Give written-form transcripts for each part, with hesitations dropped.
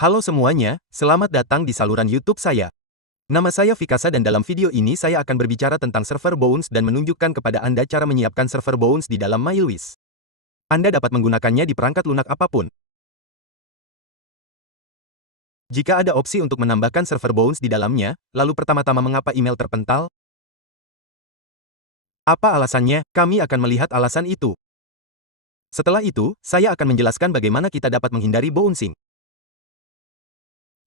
Halo semuanya, selamat datang di saluran YouTube saya. Nama saya Vikasa dan dalam video ini saya akan berbicara tentang server Bounce dan menunjukkan kepada Anda cara menyiapkan server Bounce di dalam MyLuis. Anda dapat menggunakannya di perangkat lunak apapun. Jika ada opsi untuk menambahkan server Bounce di dalamnya, lalu pertama-tama mengapa email terpental? Apa alasannya? Kami akan melihat alasan itu. Setelah itu, saya akan menjelaskan bagaimana kita dapat menghindari bouncing.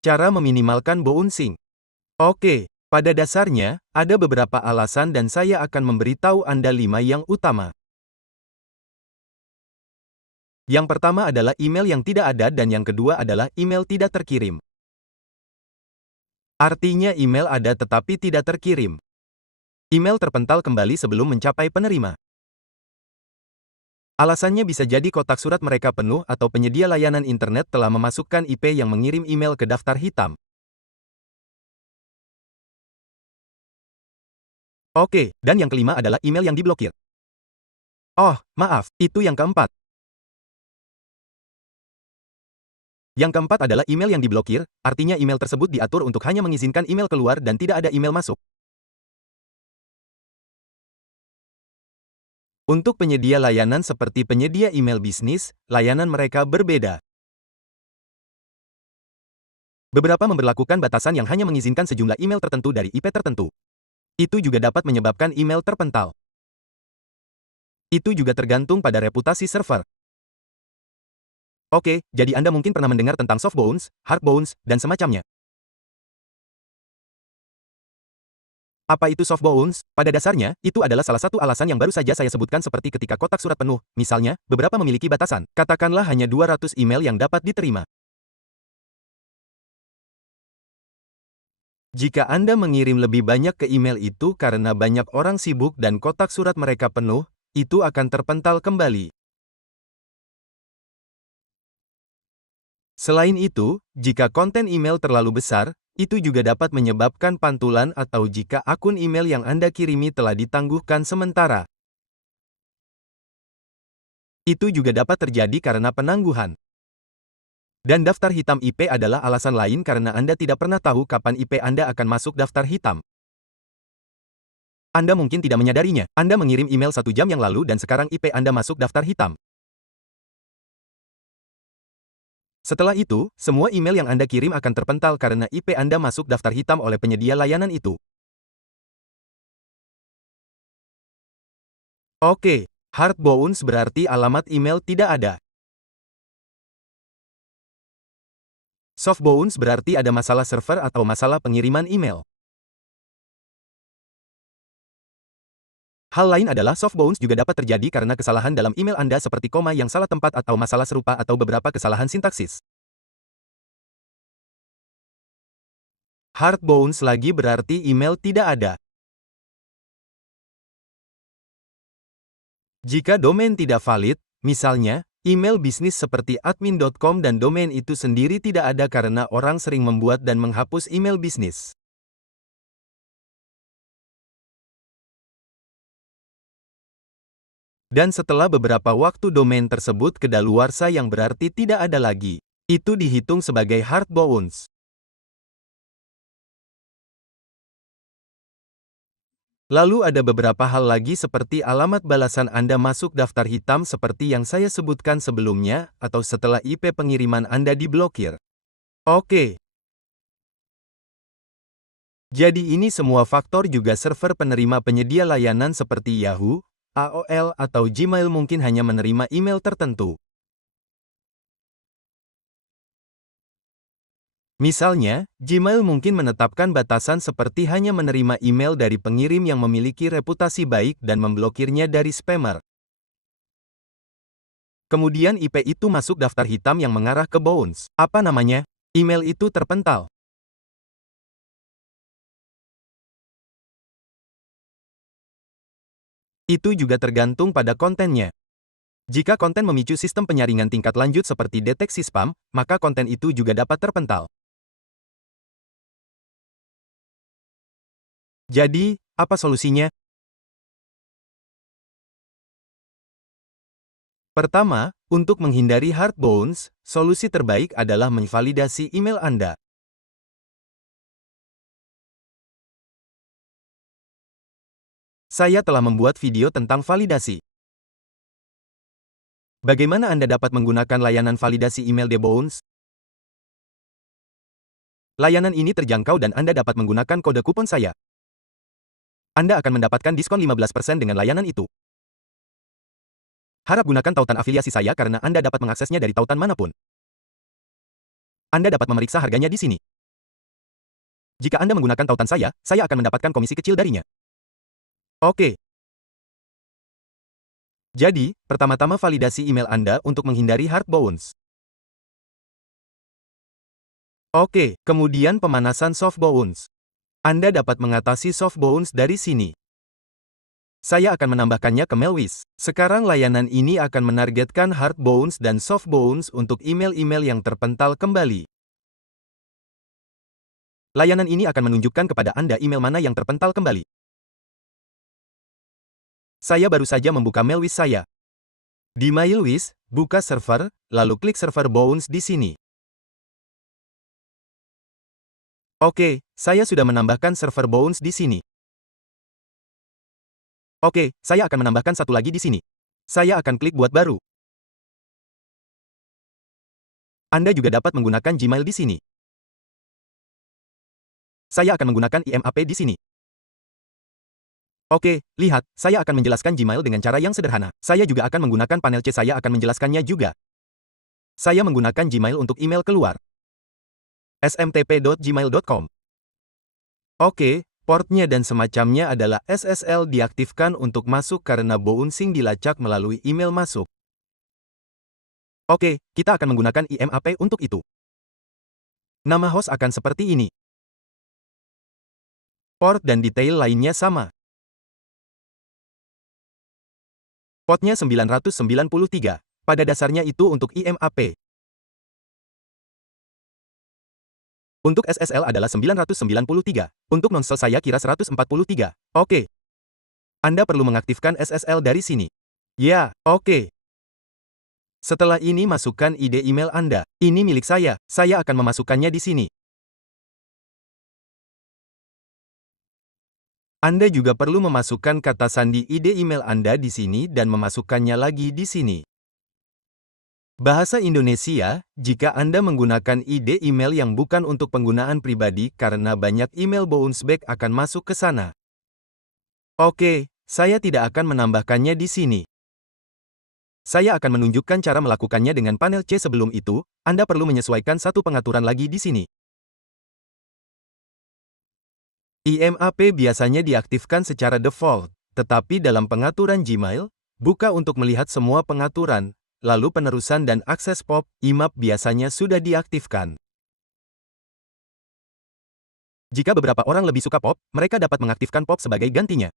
Cara meminimalkan bouncing. Oke, pada dasarnya, ada beberapa alasan dan saya akan memberitahu Anda 5 yang utama. Yang pertama adalah email yang tidak ada dan yang kedua adalah email tidak terkirim. Artinya email ada tetapi tidak terkirim. Email terpental kembali sebelum mencapai penerima. Alasannya bisa jadi kotak surat mereka penuh atau penyedia layanan internet telah memasukkan IP yang mengirim email ke daftar hitam. Oke, dan yang kelima adalah email yang diblokir. Oh, maaf, itu yang keempat. Yang keempat adalah email yang diblokir, artinya email tersebut diatur untuk hanya mengizinkan email keluar dan tidak ada email masuk. Untuk penyedia layanan seperti penyedia email bisnis, layanan mereka berbeda. Beberapa memberlakukan batasan yang hanya mengizinkan sejumlah email tertentu dari IP tertentu. Itu juga dapat menyebabkan email terpental. Itu juga tergantung pada reputasi server. Oke, jadi Anda mungkin pernah mendengar tentang soft bounce, hard bounce, dan semacamnya. Apa itu soft bounce? Pada dasarnya, itu adalah salah satu alasan yang baru saja saya sebutkan seperti ketika kotak surat penuh. Misalnya, beberapa memiliki batasan. Katakanlah hanya 200 email yang dapat diterima. Jika Anda mengirim lebih banyak ke email itu karena banyak orang sibuk dan kotak surat mereka penuh, itu akan terpental kembali. Selain itu, jika konten email terlalu besar, itu juga dapat menyebabkan pantulan atau jika akun email yang Anda kirimi telah ditangguhkan sementara. Itu juga dapat terjadi karena penangguhan. Dan daftar hitam IP adalah alasan lain karena Anda tidak pernah tahu kapan IP Anda akan masuk daftar hitam. Anda mungkin tidak menyadarinya. Anda mengirim email 1 jam yang lalu dan sekarang IP Anda masuk daftar hitam. Setelah itu, semua email yang Anda kirim akan terpental karena IP Anda masuk daftar hitam oleh penyedia layanan itu. Oke, hard bounce berarti alamat email tidak ada. Soft bounce berarti ada masalah server atau masalah pengiriman email. Hal lain adalah soft bounce juga dapat terjadi karena kesalahan dalam email Anda seperti koma yang salah tempat atau masalah serupa atau beberapa kesalahan sintaksis. Hard bounce lagi berarti email tidak ada. Jika domain tidak valid, misalnya, email bisnis seperti admin.com dan domain itu sendiri tidak ada karena orang sering membuat dan menghapus email bisnis. Dan setelah beberapa waktu domain tersebut kedaluarsa yang berarti tidak ada lagi. Itu dihitung sebagai hard bounce. Lalu ada beberapa hal lagi seperti alamat balasan Anda masuk daftar hitam seperti yang saya sebutkan sebelumnya, atau setelah IP pengiriman Anda diblokir. Oke. Jadi ini semua faktor juga server penerima penyedia layanan seperti Yahoo, AOL atau Gmail mungkin hanya menerima email tertentu. Misalnya, Gmail mungkin menetapkan batasan seperti hanya menerima email dari pengirim yang memiliki reputasi baik dan memblokirnya dari spammer. Kemudian IP itu masuk daftar hitam yang mengarah ke bounce. Apa namanya? Email itu terpental. Itu juga tergantung pada kontennya. Jika konten memicu sistem penyaringan tingkat lanjut seperti deteksi spam, maka konten itu juga dapat terpental. Jadi, apa solusinya? Pertama, untuk menghindari hard bounce, solusi terbaik adalah memvalidasi email Anda. Saya telah membuat video tentang validasi. Bagaimana Anda dapat menggunakan layanan validasi email debounce? Layanan ini terjangkau dan Anda dapat menggunakan kode kupon saya. Anda akan mendapatkan diskon 15% dengan layanan itu. Harap gunakan tautan afiliasi saya karena Anda dapat mengaksesnya dari tautan manapun. Anda dapat memeriksa harganya di sini. Jika Anda menggunakan tautan saya akan mendapatkan komisi kecil darinya. Oke. Jadi, pertama-tama validasi email Anda untuk menghindari hard bounce. Oke, kemudian pemanasan soft bounce. Anda dapat mengatasi soft bounce dari sini. Saya akan menambahkannya ke Mailwiz. Sekarang layanan ini akan menargetkan hard bounce dan soft bounce untuk email-email yang terpental kembali. Layanan ini akan menunjukkan kepada Anda email mana yang terpental kembali. Saya baru saja membuka Mailwiz saya. Di Mailwiz, buka server, lalu klik server bounce di sini. Oke, saya sudah menambahkan server bounce di sini. Oke, saya akan menambahkan satu lagi di sini. Saya akan klik buat baru. Anda juga dapat menggunakan Gmail di sini. Saya akan menggunakan IMAP di sini. Oke, lihat, saya akan menjelaskan Gmail dengan cara yang sederhana. Saya juga akan menggunakan panel C, saya akan menjelaskannya juga. Saya menggunakan Gmail untuk email keluar. smtp.gmail.com. Oke, portnya dan semacamnya adalah SSL diaktifkan untuk masuk karena bouncing dilacak melalui email masuk. Oke, kita akan menggunakan IMAP untuk itu. Nama host akan seperti ini. Port dan detail lainnya sama. Portnya 993. Pada dasarnya itu untuk IMAP. Untuk SSL adalah 993. Untuk nonsel saya kira 143. Oke. Anda perlu mengaktifkan SSL dari sini. Ya, oke. Setelah ini masukkan ID email Anda. Ini milik saya akan memasukkannya di sini. Anda juga perlu memasukkan kata sandi ID email Anda di sini dan memasukkannya lagi di sini. Bahasa Indonesia, jika Anda menggunakan ID email yang bukan untuk penggunaan pribadi karena banyak email bounce back akan masuk ke sana. Oke, saya tidak akan menambahkannya di sini. Saya akan menunjukkan cara melakukannya dengan panel C. Sebelum itu, Anda perlu menyesuaikan satu pengaturan lagi di sini. IMAP biasanya diaktifkan secara default, tetapi dalam pengaturan Gmail, buka untuk melihat semua pengaturan, lalu penerusan dan akses POP, IMAP biasanya sudah diaktifkan. Jika beberapa orang lebih suka POP, mereka dapat mengaktifkan POP sebagai gantinya.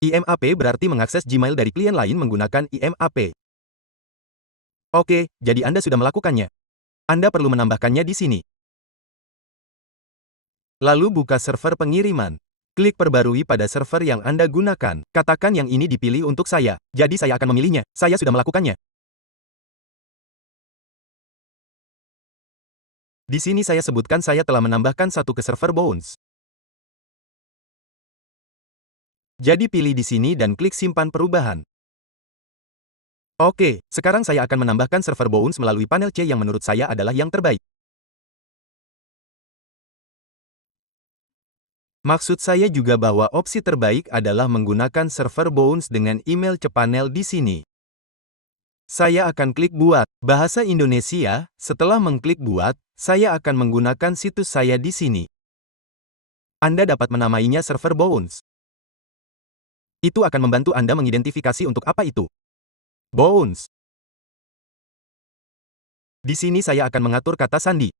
IMAP berarti mengakses Gmail dari klien lain menggunakan IMAP. Oke, jadi Anda sudah melakukannya. Anda perlu menambahkannya di sini. Lalu buka server pengiriman. Klik perbarui pada server yang Anda gunakan. Katakan yang ini dipilih untuk saya. Jadi saya akan memilihnya. Saya sudah melakukannya. Di sini saya sebutkan saya telah menambahkan satu ke server bounce. Jadi pilih di sini dan klik simpan perubahan. Oke, sekarang saya akan menambahkan server bounce melalui panel C yang menurut saya adalah yang terbaik. Maksud saya juga bahwa opsi terbaik adalah menggunakan server bounce dengan email cPanel di sini. Saya akan klik buat bahasa Indonesia. Setelah mengklik buat, saya akan menggunakan situs saya di sini. Anda dapat menamainya server bounce. Itu akan membantu Anda mengidentifikasi untuk apa itu bounce. Di sini saya akan mengatur kata sandi.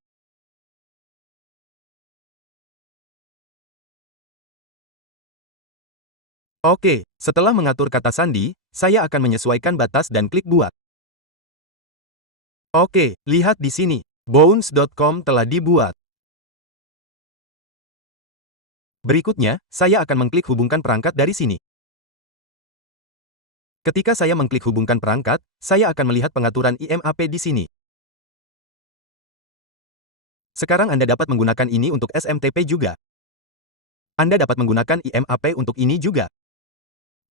Oke, setelah mengatur kata sandi, saya akan menyesuaikan batas dan klik buat. Oke, lihat di sini. Bounce.com telah dibuat. Berikutnya, saya akan mengklik hubungkan perangkat dari sini. Ketika saya mengklik hubungkan perangkat, saya akan melihat pengaturan IMAP di sini. Sekarang Anda dapat menggunakan ini untuk SMTP juga. Anda dapat menggunakan IMAP untuk ini juga.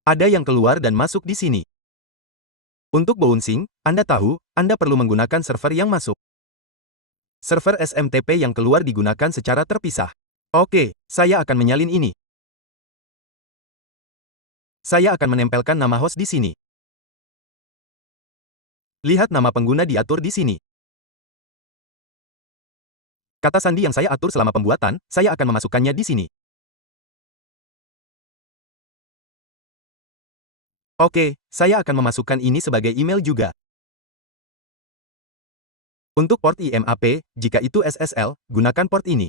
Ada yang keluar dan masuk di sini. Untuk bouncing, Anda tahu, Anda perlu menggunakan server yang masuk. Server SMTP yang keluar digunakan secara terpisah. Oke, saya akan menyalin ini. Saya akan menempelkan nama host di sini. Lihat nama pengguna diatur di sini. Kata sandi yang saya atur selama pembuatan, saya akan memasukkannya di sini. Oke, saya akan memasukkan ini sebagai email juga. Untuk port IMAP, jika itu SSL, gunakan port ini.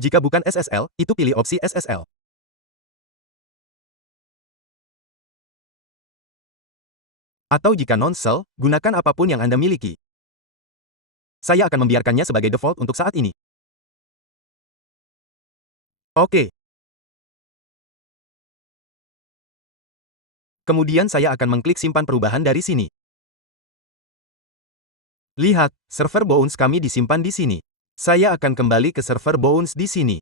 Jika bukan SSL, itu pilih opsi SSL. Atau jika non-SSL, gunakan apapun yang Anda miliki. Saya akan membiarkannya sebagai default untuk saat ini. Oke. Kemudian saya akan mengklik simpan perubahan dari sini. Lihat, server Bounce kami disimpan di sini. Saya akan kembali ke server Bounce di sini.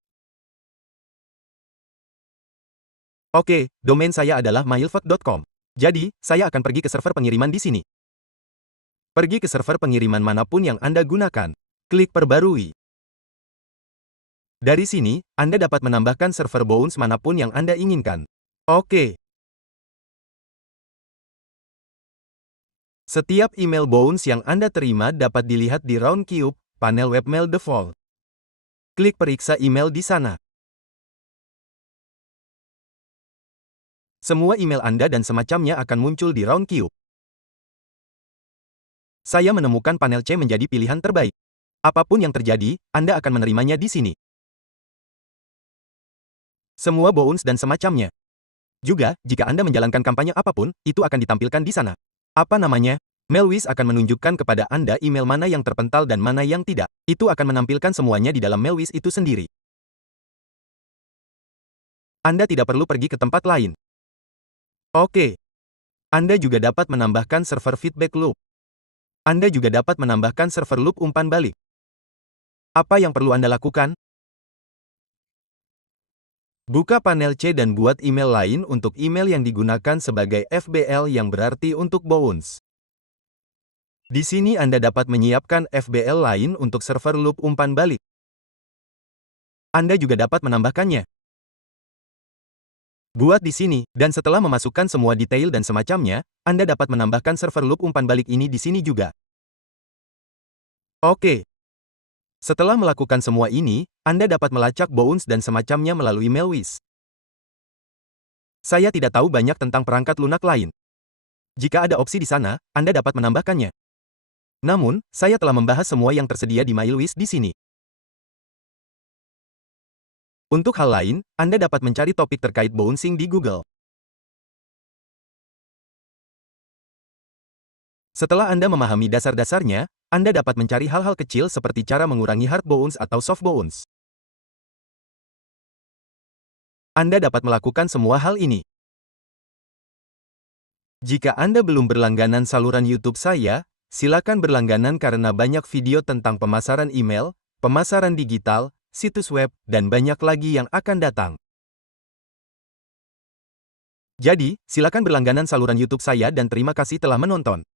Oke, domain saya adalah mailfuck.com. Jadi, saya akan pergi ke server pengiriman di sini. Pergi ke server pengiriman manapun yang Anda gunakan. Klik perbarui. Dari sini, Anda dapat menambahkan server Bounce manapun yang Anda inginkan. Oke. Setiap email Bounce yang Anda terima dapat dilihat di Roundcube, panel webmail default. Klik periksa email di sana. Semua email Anda dan semacamnya akan muncul di Roundcube. Saya menemukan panel C menjadi pilihan terbaik. Apapun yang terjadi, Anda akan menerimanya di sini. Semua Bounce dan semacamnya. Juga, jika Anda menjalankan kampanye apapun, itu akan ditampilkan di sana. Apa namanya? Mailwiz akan menunjukkan kepada Anda email mana yang terpental dan mana yang tidak. Itu akan menampilkan semuanya di dalam Mailwiz itu sendiri. Anda tidak perlu pergi ke tempat lain. Oke. Anda juga dapat menambahkan server feedback loop. Anda juga dapat menambahkan server loop umpan balik. Apa yang perlu Anda lakukan? Buka panel C dan buat email lain untuk email yang digunakan sebagai FBL yang berarti untuk Bounce. Di sini Anda dapat menyiapkan FBL lain untuk server loop umpan balik. Anda juga dapat menambahkannya. Buat di sini, dan setelah memasukkan semua detail dan semacamnya, Anda dapat menambahkan server loop umpan balik ini di sini juga. Oke. Setelah melakukan semua ini, Anda dapat melacak Bounce dan semacamnya melalui Mailwiz. Saya tidak tahu banyak tentang perangkat lunak lain. Jika ada opsi di sana, Anda dapat menambahkannya. Namun, saya telah membahas semua yang tersedia di Mailwiz di sini. Untuk hal lain, Anda dapat mencari topik terkait bouncing di Google. Setelah Anda memahami dasar-dasarnya, Anda dapat mencari hal-hal kecil seperti cara mengurangi hard bounce atau soft bounce. Anda dapat melakukan semua hal ini. Jika Anda belum berlangganan saluran YouTube saya, silakan berlangganan karena banyak video tentang pemasaran email, pemasaran digital, situs web, dan banyak lagi yang akan datang. Jadi, silakan berlangganan saluran YouTube saya dan terima kasih telah menonton.